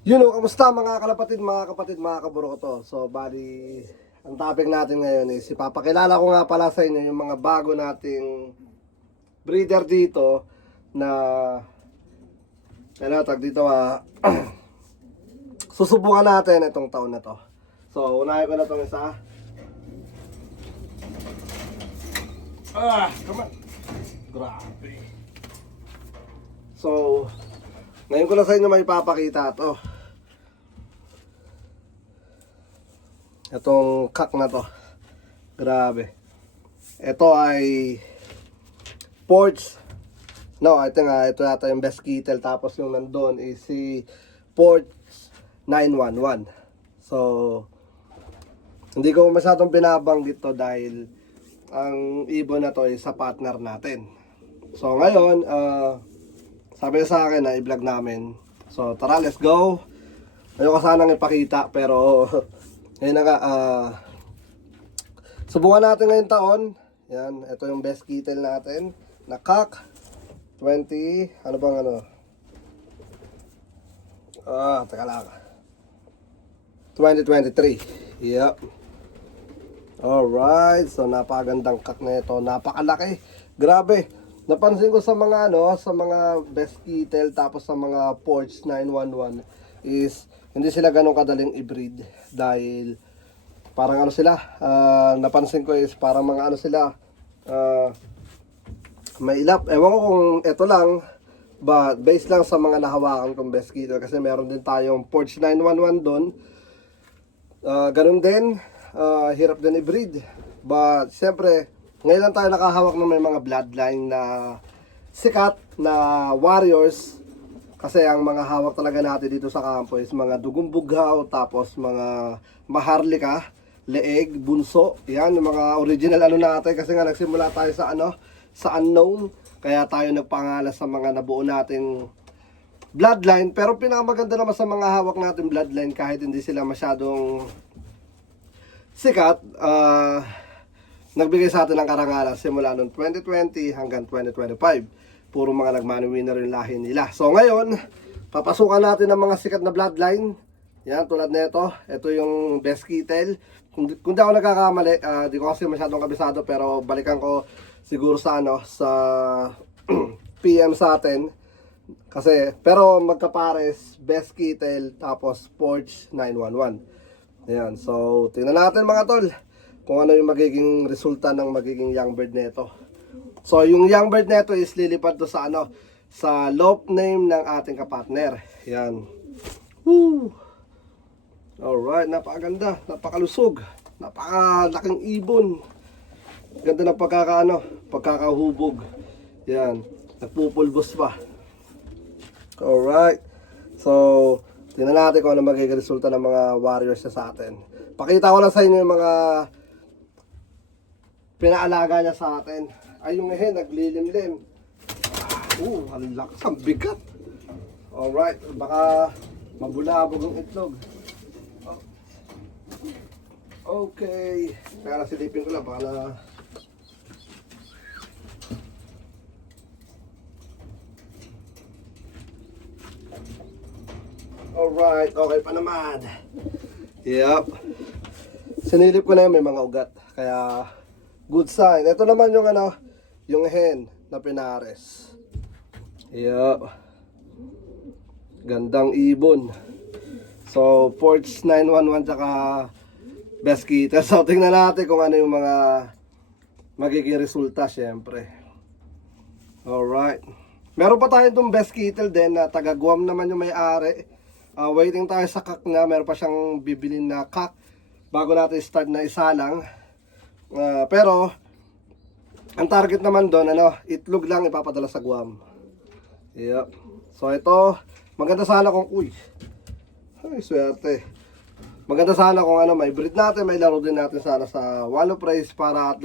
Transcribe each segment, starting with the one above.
Kamusta mga kalapatid, mga kapatid, mga kaburo ko to. So, bali, ang topic natin ngayon is ipapakilala ko nga pala sa inyo yung mga bago nating breeder dito na, tag dito susubukan natin itong taon na to. So, unahin ko na itong isa. Come on. Grabe. So, ngayon ko lang sa inyo may papakita to. Itong kak na to. Grabe. Ito ay Porch. No, I think ito yata yung best kittle. Tapos yung nandun is si Porch 911. So, hindi ko masyadong binabanggit to dahil ang ibon na to ay sa partner natin. So, ngayon, sabi niya sa akin na i-vlog namin. So, tara, let's go. Ayoko sanang ipakita, pero ngayon na nga, subukan natin ngayong taon. Yan, ito yung best kittle natin na kak 20, ano bang ano? Teka lang. 2023. Yep. Alright, so napakagandang kak na ito. Napakalaki. Grabe. Napansin ko sa mga sa mga best kittle tapos sa mga Porch 911 is hindi sila ganun kadaling i-breed dahil parang sila, napansin ko is parang mga sila, may ilap. Ewan ko kung ito lang, but based lang sa mga nahawakan kong best kittle kasi meron din tayong Porch 911 doon. Ganun din, hirap din i-breed. But siyempre, ngayon lang tayo nakahawak ng may mga bloodline na sikat na warriors. Kasi ang mga hawak talaga natin dito sa kampo is mga dugong bughaw, tapos mga maharlika, leeg, bunso. Yan, yung mga original natin. Kasi nga nagsimula tayo sa sa unknown. Kaya tayo nagpangalan sa mga nabuo nating bloodline. Pero pinakamaganda naman sa mga hawak natin bloodline, kahit hindi sila masyadong sikat, nagbigay sa atin ng karangalan simula noong 2020 hanggang 2025. Puro mga nag-money winner yung lahi nila. So ngayon, papasukan natin ng mga sikat na bloodline. Yan, tulad nito. Ito yung best kittle. Kung di ako nagkakamali, di ko kasi masyadong kabisado, pero balikan ko siguro sa sa PM sa atin. Kasi, pero magkapares, best kittle, tapos Porch 911. Ayan, so tingnan natin mga tol kung ano yung magiging resulta ng magiging young bird nito. So yung young bird nito is lilipad to sa sa loft name ng ating kapartner. Yan. Woo! Alright, napakaganda, napakalusog, napakalaking ibon. Ganda ng pagkakahubog. Yan, nagpupulbos pa. Alright. So, tingnan natin kung ano magiging resulta ng mga warriors sa atin. Pakita ko lang sa inyo yung mga pinaalaga niya sa atin. Ay, yung hen, naglilimlim. Ang lakas, ang bigat. Alright, baka mabulabog ang itlog. Okay. Kaya nasilipin ko lang, baka na... Alright, okay pa naman. Yep. Sinilip ko na yun, may mga ugat. Kaya, good sign. Ito naman yung yung hen na pinares. Yep. Gandang ibon. So, Porch 911 tsaka best kittle. So, tingnan natin kung ano yung mga magiging resulta, syempre. Alright. Meron pa tayo itong best kittle din na taga Guam naman yung may-ari. Waiting tayo sa kak na. Meron pa siyang bibilin na kak bago natin start na isa lang. Pero ang target naman doon, itlog lang ipapadala sa Guam. Yep. So ito, maganda sana kung, ay swerte. Maganda sana kung may breed natin, may laro din natin sana sa Wallow Prize para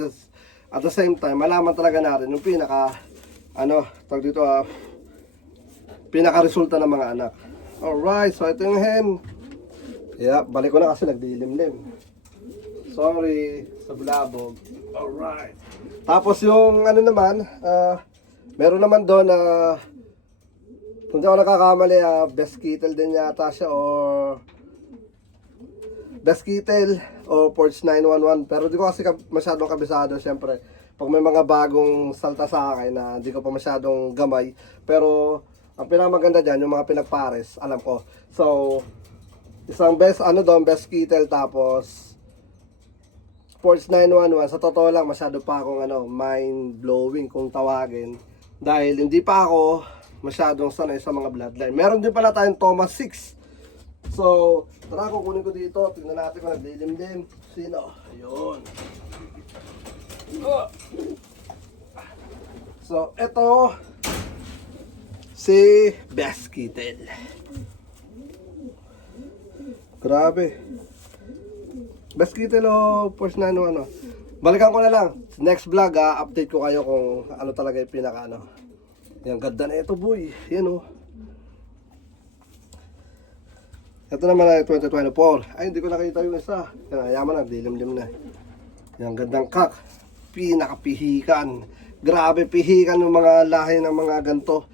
at the same time, malaman talaga natin yung pinaka, pinaka resulta ng mga anak. Alright, so ito yung hen. Yep, balik ko na kasi nagdilimlim. Sorry sa bulabog. Alright. Tapos yung naman, meron naman doon na kung di ako nakakamali, best kettle din yata siya or best kettle o Porch 911. Pero di ko kasi masyadong kabisado, syempre. Pag may mga bagong salta sa akin na di ko pa masyadong gamay. Pero ang pinakamaganda dyan, yung mga pinagpares, alam ko. So, isang best, best kettle, tapos Porch 911. Sa totoo lang, masyado pa akong mind-blowing kung tawagin. Dahil hindi pa ako masyadong sanay sa mga bloodline. Meron din pala tayong Thomas 6. So, tara, kukunin ko dito. Tingnan natin kung naglilimlim. Sino? Ayun. So, ito si Best Kettle. Grabe. Best Kettle o Porch 911. Balikan ko na lang. Next vlog, update ko kayo kung ano talaga yung pinaka Yan, ganda na ito, boy. Yan, oh. Ito naman ay 2024. Ay, hindi ko nakita yung isa. Yan, ayaman na, dilim-lim na. Yan, gandang kak. Pinakapihikan. Grabe, pihikan ng mga lahi ng mga ganto.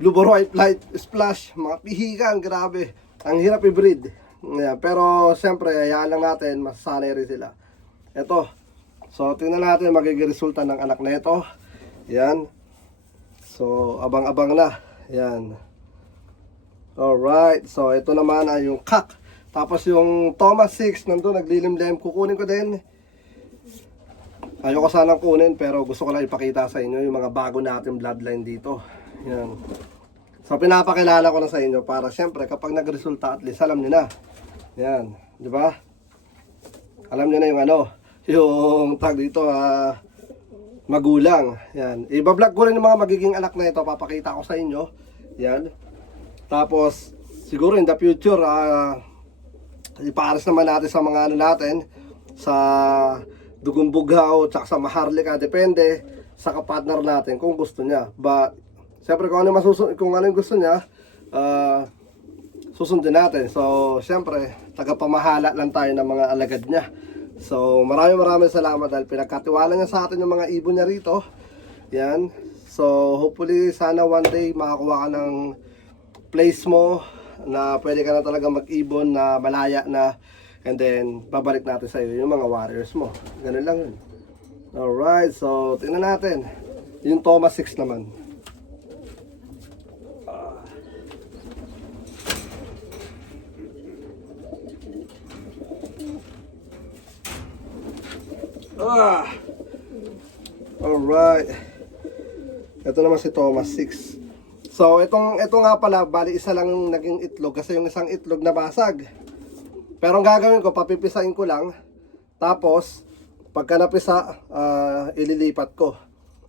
Blue Bar White Light Splash. Mga pihikan, grabe. Ang hirap i-breed. Yan, pero, siyempre, hayaan lang natin, masasanay rin sila. Ito. So, tingnan natin magiging resulta ng anak na ito. Yan. So, abang-abang na. Yan. Alright. So, ito naman ay yung kak. Tapos yung Thomas 6, nandun, naglilimlim. Kukunin ko din. Ayoko sanang kunin, pero gusto ko lang ipakita sa inyo yung mga bago natin bloodline dito. Yan. So, pinapakilala ko na sa inyo para syempre, kapag nagresulta, at least alam nyo na. Yan. Di ba? Alam nyo na yung yung tag dito, magulang. Yan. Iba-vlog ko rin yung mga magiging anak na ito. Papakita ko sa inyo. Yan. Tapos, siguro in the future, ipares naman natin sa mga natin. Sa Dugong Bughaw, tsaka sa Maharlika. Depende sa kapartner natin kung gusto niya. But, siyempre kung ano yung gusto niya, susundin natin. So, siyempre, tagapamahala lang tayo ng mga alagad niya. So, maraming salamat dahil pinagkatiwala niya sa atin yung mga ibon niya rito. Yan. So, hopefully, sana one day makakuha ka ng place mo na pwede ka na talaga mag-ibon na malaya na, and then, babalik natin sa iyo yung mga warriors mo. Ganun lang yun. Alright, so, tingnan natin. Yung Thomas 6 naman. Alright. Ito naman si Thomas 6. So, ito nga pala, bali isa lang yung naging itlog kasi yung isang itlog nabasag. Pero ang gagawin ko, papipisain ko lang. Tapos, pagka napisa, ililipat ko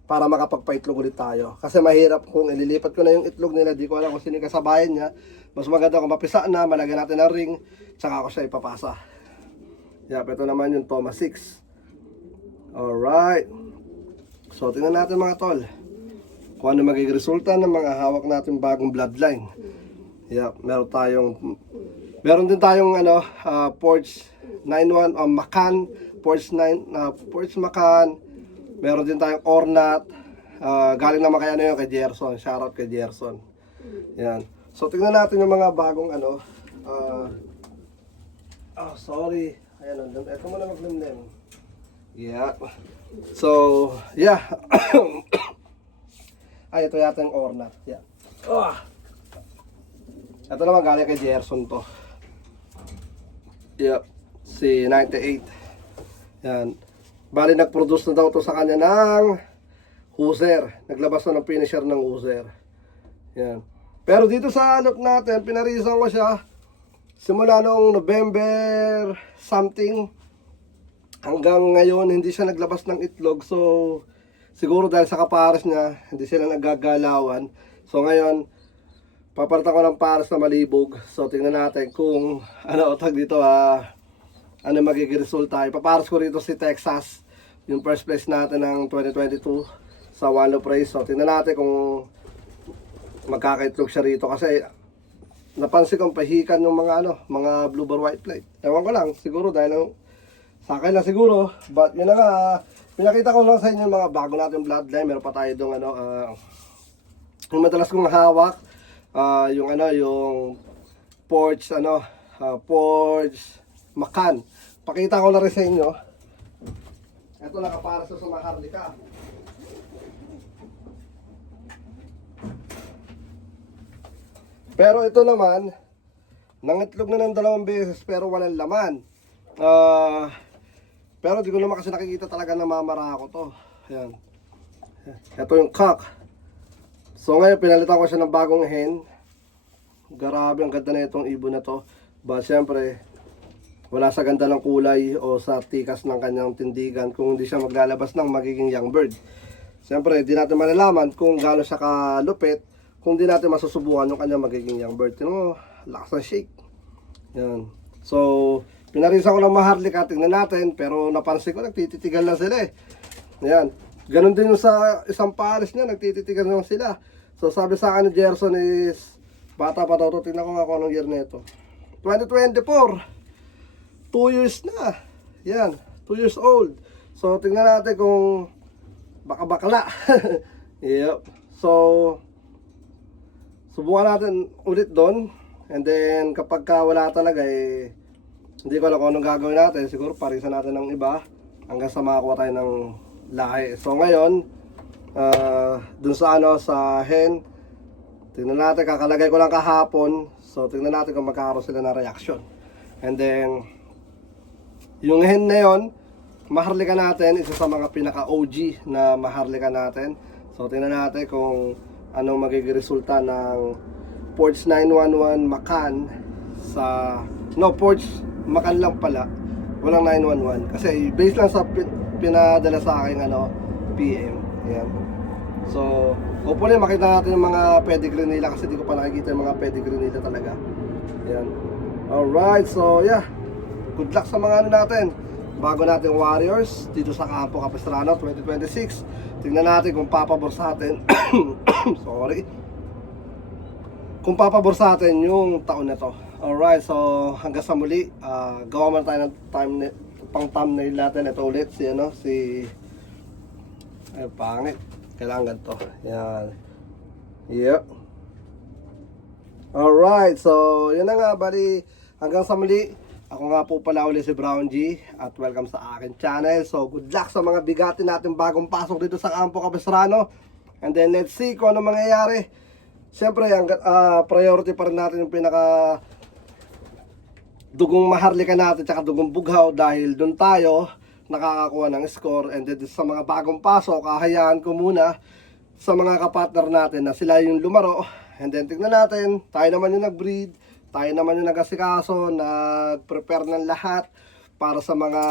para makapagpaitlog ulit tayo. Kasi mahirap kung ililipat ko na yung itlog nila, di ko alam kung sino yung kasabayan niya. Mas maganda kung mapisa na, malagyan natin ng ring, tsaka ako siya ipapasa. Yap, ito naman yung Thomas 6. Alright. So, tingnan natin mga tol kung ano magiging resulta ng mga hawak natin bagong bloodline. Yep, meron din tayong Porch 91 Macan, Porch Macan. Meron din tayong Ornat. Galing naman kay Gerson. Shoutout kay Gerson. Yan. So, tingnan natin yung mga bagong sorry. Ayan, ito muna maglimlim. Yeah. So, yeah. Ay, ito yata yung Ornat. Yeah. Ito naman galing kay Gerson to. Yep. Si 98. Yan. Bali, nag-produce na daw to sa kanya ng Hooser. Naglabas na ng finisher ng Hooser. Yan. Pero dito sa alok natin, pinarisan ko siya simula noong November something. Hanggang ngayon, hindi siya naglabas ng itlog. So, siguro dahil sa kapares niya, hindi sila naggagalawan. So, ngayon, papalitan ko ng pares na malibog. So, tingnan natin kung ano magiging resulta. Ipapares ko rito si Texas, yung first place natin ng 2022 sa Walo Praise. So, tingnan natin kung magkakaitlog siya rito. Kasi, napansin kong pahikan yung mga Blue Bar White Light. Ewan ko lang, siguro dahil sa akin lang siguro. But, yun na nga, pinakita ko lang sa inyo yung mga bago natin bloodline. Meron pa tayo doon yung madalas kong hawak. yung ano, yung Porsche, Porsche Macan. Pakita ko na rin sa inyo. Ito nakapara sa Maharlika. Pero ito naman, nangitlog na ng 2 beses pero walang laman. Pero di ko naman kasi nakikita talaga na mamara ko to. Ayan. Ito yung cock. So ngayon pinalitan ko siya ng bagong hen. Grabe, ang ganda na itong ibon na to. But syempre, wala sa ganda ng kulay o sa tikas ng kanyang tindigan kung hindi siya maglalabas ng magiging young bird. Syempre, di natin malalaman kung gaano siya kalupit kung di natin masusubukan yung kanyang magiging young bird. Tingnan mo, lakas ng shake. Yan. So, pinarisa ko ng Maharlika, tingnan natin, pero napansin ko, nagtititigal lang sila eh. Yan. Ganon din yung sa isang pares niya, nagtititigal lang sila. So, sabi sa akin ni Gerson is, bata pa daw to, tingnan ko nga kung anong year na ito. 2024. 2 years na. Yan, 2 years old. So, tingnan natin kung baka bakla. Yep. So, subukan natin ulit doon. And then, kapag wala talaga, hindi ko alam kung anong gagawin natin. Siguro, parisan natin ng iba hanggang sa makakuha tayo ng lahi. So, ngayon, dun sa sa hen, tingnan natin, kakalagay ko lang kahapon. So, tingnan natin kung magkakaroon sila ng reaction. And then, yung hen na yun, Maharlika natin, isa sa mga pinaka-OG na Maharlika natin. So, tingnan natin kung anong magiging resulta ng Porsche 911 Macan sa... No, Porsche Macan lang pala. Walang 911. Kasi based lang sa pinadala sa akin PM. Ayan. So, hopefully makita natin yung mga pedigree nila kasi di ko pa nakikita yung mga pedigree nila talaga. Ayan. Alright, so yeah. Good luck sa mga natin. Bago natin Warriors dito sa Campo Capistrano 2026. Tingnan natin kung papabor sa atin. Sorry. Kung papabor sa atin yung taon na to. Alright, so hanggang sa muli, gawa man tayo ng pang thumbnail natin. Ito ulit si ay pangit. Kailangan to. Yan. Yep. Alright, so yun na nga, bali hanggang sa muli. Ako nga po pala ulit si Brown G at welcome sa akin channel. So good luck sa mga bigati natin bagong pasok dito sa Campo Capistrano. And then let's see kung ano mangyayari. Siyempre, priority pa rin natin yung pinaka dugong Maharlika natin tsaka dugong Bughaw dahil doon tayo nakakakuha ng score. And then sa mga bagong pasok, kahayaan ko muna sa mga kapartner natin na sila yung lumaro. And then tignan natin, tayo naman yung nag-breed, tayo naman yung nag-asikaso, nag-prepare ng lahat para sa mga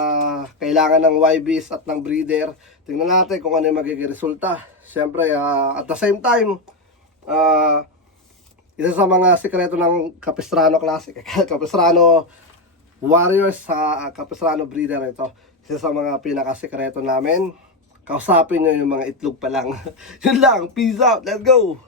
kailangan ng YBs at ng breeder. Tingnan natin kung ano yung magiging resulta. Siyempre, at the same time, isa sa mga sikreto ng Capistrano Classic, Capistrano Warriors sa Capistrano Breeder ito. Isa sa mga pinakasikreto namin. Kausapin nyo yung mga itlog pa lang. Yun lang, peace out, let's go!